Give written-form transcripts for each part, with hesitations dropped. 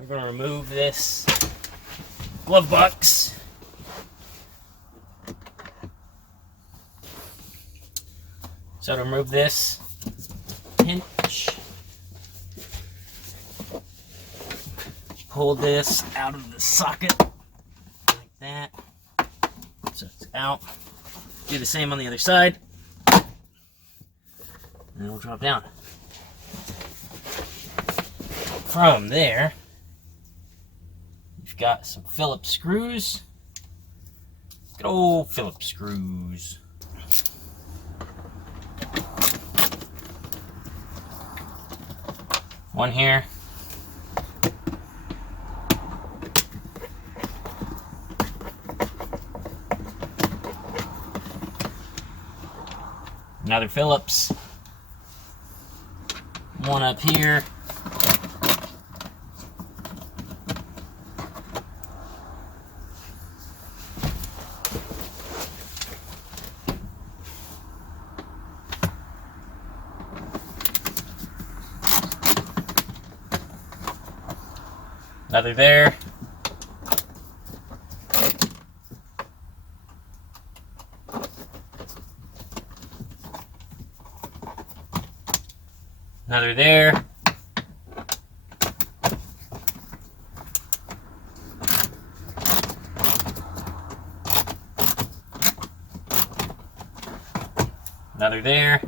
We're going to remove this glove box. So to remove this, pinch, pull this out of the socket like that, so it's out. Do the same on the other side, and then we'll drop down. From there, you've got some Phillips screws. Good old Phillips screws. One here. Another Phillips. One up here. Another there. Another there. Another there.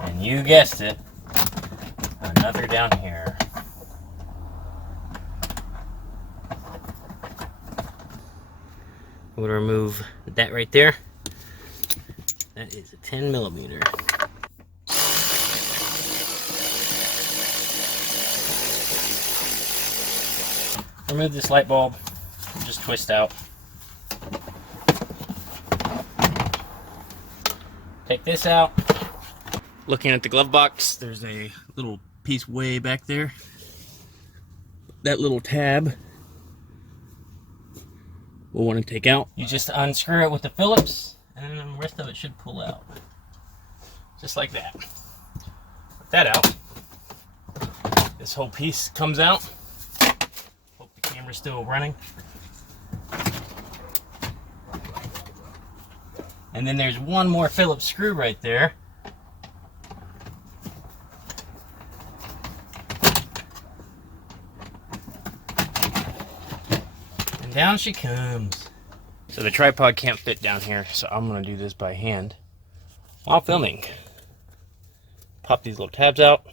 And you guessed it, another down here. I'm going to remove that right there. That is a 10mm. Remove this light bulb and just twist out. Take this out. Looking at the glove box, there's a little piece way back there. That little tab we'll want to take out. You just unscrew it with the Phillips, and then the rest of it should pull out. Just like that. Put that out. This whole piece comes out. Hope the camera's still running. And then there's one more Phillips screw right there. And down she comes. So the tripod can't fit down here, so I'm going to do this by hand while filming. Pop these little tabs out.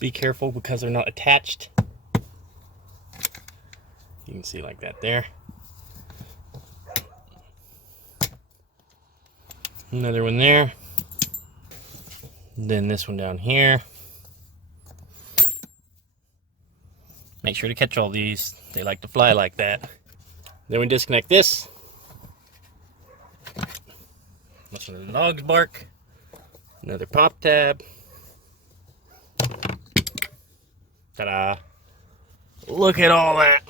Be careful because they're not attached. You can see like that there. Another one there. And then this one down here. Make sure to catch all these. They like to fly like that. Then we disconnect this. Listen to the dogs bark. Another pop tab. Ta-da. Look at all that.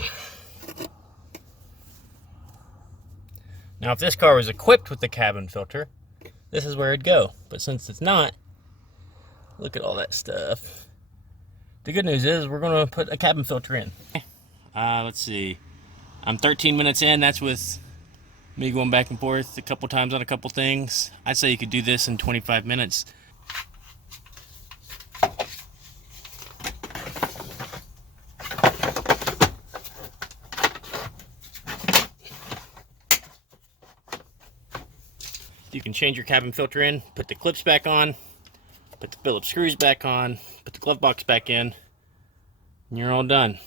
Now if this car was equipped with the cabin filter, this is where it'd go. But since it's not, look at all that stuff. The good news is we're going to put a cabin filter in. Let's see. I'm 13 minutes in. That's with me going back and forth a couple times on a couple things. I'd say you could do this in 25 minutes. You can change your cabin filter in, put the clips back on, put the Phillips screws back on, put the glove box back in, and you're all done.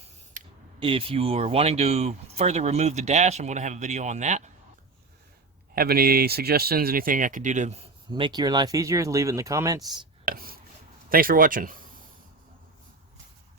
If you are wanting to further remove the dash, I'm going to have a video on that. Have any suggestions, anything I could do to make your life easier, leave it in the comments. Thanks for watching.